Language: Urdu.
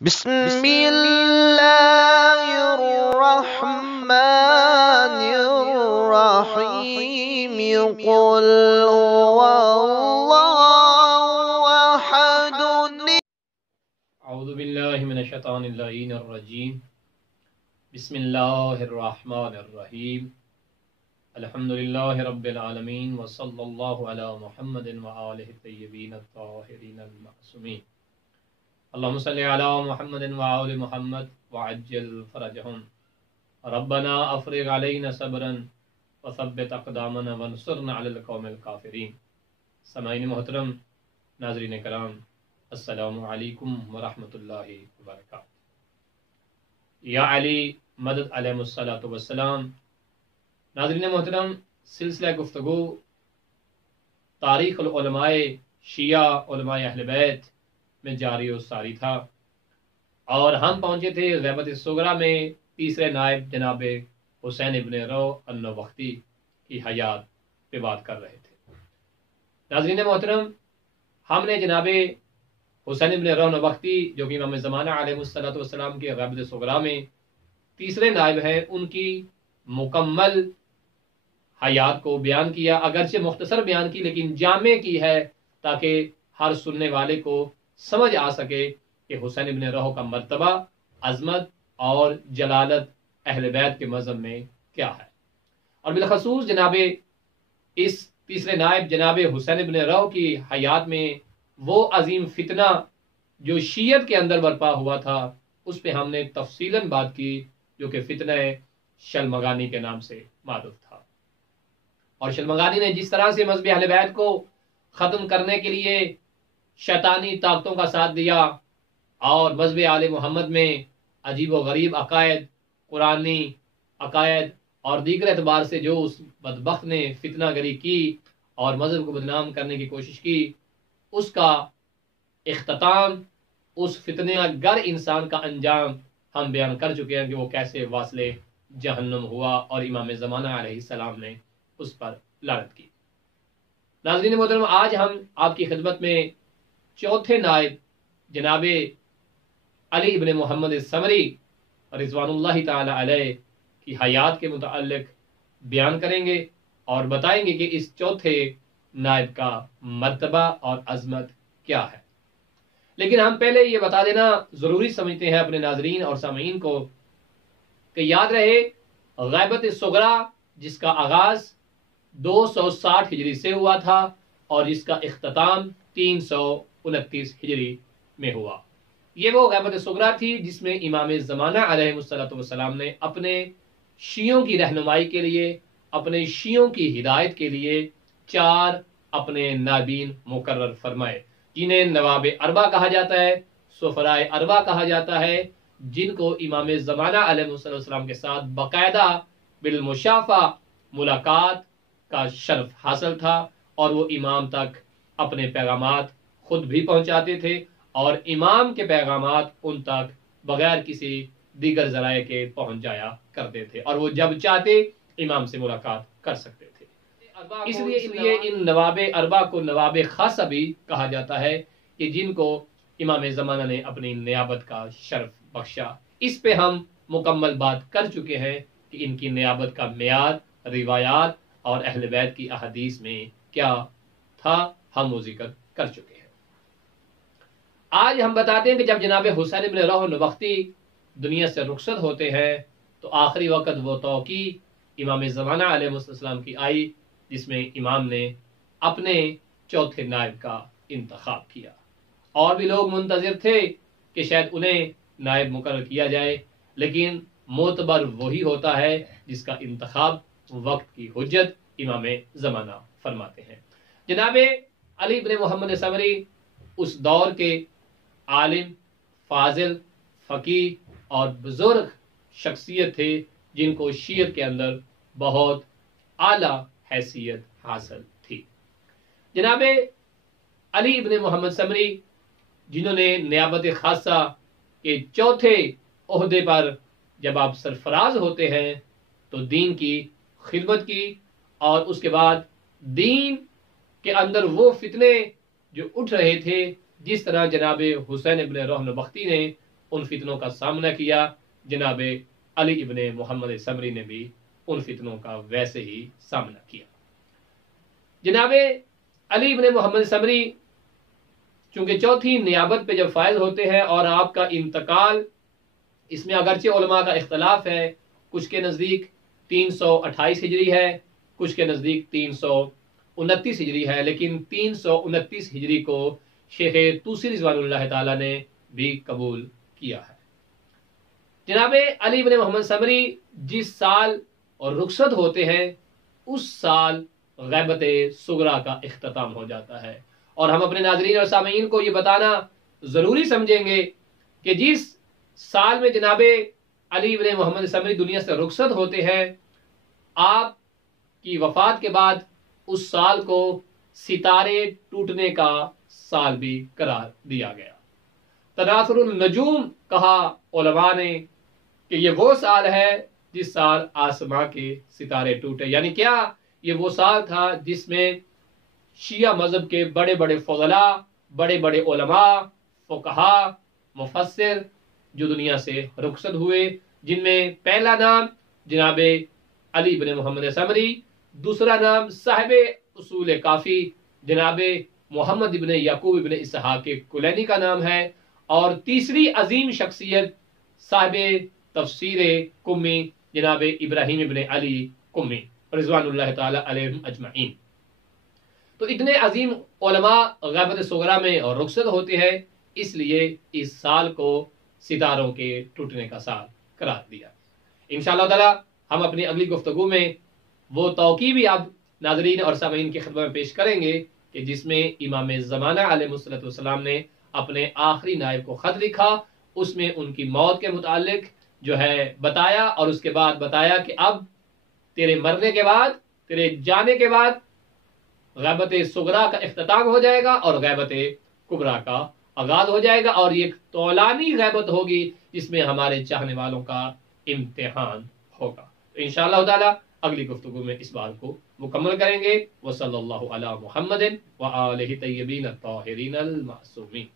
بسم اللہ الرحمن الرحیم قل هو اللہ احد اعوذ باللہ من الشیطان اللعین الرجیم بسم اللہ الرحمن الرحیم الحمدللہ رب العالمین وصلی اللہ علی محمد وآلہ الطیبین الطاہرین المعصومین اللہم صلی علی محمد وآل محمد وعجل فرجہم ربنا افرغ علینا صبرا وثبت اقدامنا وانصرنا علی القوم الکافرین۔ سامعین محترم، ناظرین کرام، السلام علیکم ورحمۃ اللہ وبرکاتہ۔ یا علی مدد علیہ الصلاۃ والسلام۔ ناظرین محترم، سلسلہ گفتگو تاریخ العلماء شیعہ علماء اہل بیت میں جاری و ساری تھا، اور ہم پہنچے تھے غیبت الصغریٰ میں تیسرے نائب جناب حسین ابن رو النوبختی کی حیات پہ بات کر رہے تھے۔ ناظرین محترم، ہم نے جناب حسین ابن رو النوبختی جو کہ امام زمانہ علیہ الصلوۃ والسلام کی غیبت الصغریٰ میں تیسرے نائب ہیں، ان کی مکمل حیات کو بیان کیا، اگرچہ مختصر بیان کی لیکن جامع کی ہے تاکہ ہر سننے والے کو سمجھ آ سکے کہ حسین ابن روح کا مرتبہ، عظمت اور جلالت اہل بیت کے مذہب میں کیا ہے، اور بالخصوص جناب اس تیسرے نائب جناب حسین ابن روح کی حیات میں وہ عظیم فتنہ جو شیعت کے اندر برپا ہوا تھا، اس پہ ہم نے تفصیلاً بات کی، جو کہ فتنہ شلمغانی کے نام سے معروف تھا۔ اور شلمغانی نے جس طرح سے مذہب اہل بیت کو ختم کرنے کے لیے شیطانی طاقتوں کا ساتھ دیا اور مذہب آل محمد میں عجیب و غریب عقائد، قرآنی عقائد اور دیگر اعتبار سے جو اس بدبخت نے فتنہ گری کی اور مذہب کو بدنام کرنے کی کوشش کی، اس کا اختتام، اس فتنہ گر انسان کا انجام ہم بیان کر چکے ہیں کہ وہ کیسے واصل جہنم ہوا، اور امام زمانہ علیہ السلام نے اس پر لعنت کی۔ ناظرین محترم، آج ہم آپ کی خدمت میں چوتھے نائب جناب علی ابن محمد الثمری رضوان اللہ تعالی علیہ کی حیات کے متعلق بیان کریں گے اور بتائیں گے کہ اس چوتھے نائب کا مرتبہ اور عظمت کیا ہے۔ لیکن ہم پہلے یہ بتا دینا ضروری سمجھتے ہیں اپنے ناظرین اور سامعین کو کہ یاد رہے غیبت الصغریٰ جس کا آغاز 260 ہجری سے ہوا تھا اور جس کا اختتام 329 ہجری میں ہوا، یہ وہ غیبت الصغریٰ تھی جس میں امام زمانہ علیہ الصلوۃ والسلام نے اپنے شیعوں کی رہنمائی کے لیے، اپنے شیعوں کی ہدایت کے لیے 4 اپنے نائبین مقرر فرمائے، جنہیں نواب اربع کہا جاتا ہے، سفرائے اربع کہا جاتا ہے، جن کو امام زمانہ علیہ السلام کے ساتھ باقاعدہ بالمشافہ ملاقات کا شرف حاصل تھا، اور وہ امام تک اپنے پیغامات خود بھی پہنچاتے تھے اور امام کے پیغامات ان تک بغیر کسی دیگر ذرائع کے پہنچ جایا کرتے تھے، اور وہ جب چاہتے امام سے ملاقات کر سکتے تھے۔ اس لیے ان نواب اربع کو نواب خاصہ بھی کہا جاتا ہے کہ جن کو امام زمانہ نے اپنی نیابت کا شرف بخشا۔ اس پہ ہم مکمل بات کر چکے ہیں کہ ان کی نیابت کا معیار، روایات اور اہل بیت کی احادیث میں کیا تھا، ہم وہ ذکر کر چکے ہیں۔ آج ہم بتاتے ہیں کہ جب جناب حسین ابن روح النوبختی دنیا سے رخصت ہوتے ہیں تو آخری وقت وہ توقیع امام زمانہ علیہ السلام کی آئی، جس میں امام نے اپنے چوتھے نائب کا انتخاب کیا، اور بھی لوگ منتظر تھے کہ شاید انہیں نائب مقرر کیا جائے، لیکن معتبر وہی ہوتا ہے جس کا انتخاب وقت کی حجت امام زمانہ فرماتے ہیں۔ جناب علی بن محمد ثمری اس دور کے عالم، فاضل، فقیہ اور بزرگ شخصیت تھے جن کو شیعت کے اندر بہت اعلیٰ حیثیت حاصل تھی۔ جناب علی بن محمد ثمری جنہوں نے نیابت خاصہ کے چوتھے عہدے پر جب آپ سرفراز ہوتے ہیں تو دین کی خدمت کی، اور اس کے بعد دین کے اندر وہ فتنے جو اٹھ رہے تھے، جس طرح جناب حسین ابن روح النوبختی نے ان فتنوں کا سامنا کیا، جناب علی ابن محمد سمری نے بھی ان فتنوں کا ویسے ہی سامنا کیا۔ جناب علی ابن محمد سمری چونکہ چوتھی نیابت پہ جب فائز ہوتے ہیں اور آپ کا انتقال، اس میں اگرچہ علماء کا اختلاف ہے، کچھ کے نزدیک 328 ہجری ہے، کچھ کے نزدیک 329 ہجری ہے، لیکن 329 ہجری کو شیخ طوسی رضوان اللہ تعالی نے بھی قبول کیا ہے۔ جناب علی بن محمد سمری جس سال اور رخصت ہوتے ہیں اس سال غیبت صغریٰ کا اختتام ہو جاتا ہے، اور ہم اپنے ناظرین اور سامعین کو یہ بتانا ضروری سمجھیں گے کہ جس سال میں جناب علی بن محمد سمری دنیا سے رخصت ہوتے ہیں، آپ کی وفات کے بعد اس سال کو ستارے ٹوٹنے کا سال بھی قرار دیا گیا۔ تناثر النجوم کہا علماء نے کہ یہ وہ سال ہے جس سال آسماں کے ستارے ٹوٹے، یعنی کیا یہ وہ سال تھا جس میں شیعہ مذہب کے بڑے بڑے فضلاء، بڑے بڑے علماء، فقہا، مفسر جو دنیا سے رخصت ہوئے، جن میں پہلا نام جناب علی بن محمد سمری، دوسرا نام صاحب اصول کافی جناب محمد ابن یعقوب ابن اسحاق کلینی کا نام ہے، اور تیسری عظیم شخصیت صاحب تفسیر قمی جناب ابراہیم ابن علی قمی رضوان اللہ تعالی علیہم اجمعین۔ تو اتنے عظیم علماء غیبت صغریٰ میں اور رخصت ہوتے ہیں، اس لیے اس سال کو ستاروں کے ٹوٹنے کا سال قرار دیا۔ انشاءاللہ تعالی ہم اپنی اگلی گفتگو میں وہ توقیع بھی اب ناظرین اور سامعین کی خدمت میں پیش کریں گے کہ جس میں امام زمانہ علیہ الصلوۃ والسلام نے اپنے آخری نائب کو خط لکھا، اس میں ان کی موت کے متعلق جو ہے بتایا، اور اس کے بعد بتایا کہ اب تیرے مرنے کے بعد، تیرے جانے کے بعد غیبت صغریٰ کا اختتام ہو جائے گا اور غیبت کبریٰ کا آغاز ہو جائے گا، اور یہ ایک طولانی غیبت ہوگی جس میں ہمارے چاہنے والوں کا امتحان ہوگا۔ تو انشاءاللہ تعالی اگلی گفتگو میں اس بات کو مکمل کریں گے۔ وصلی اللہ علی محمد وآلہ طیبین الطاہرین المعصومین۔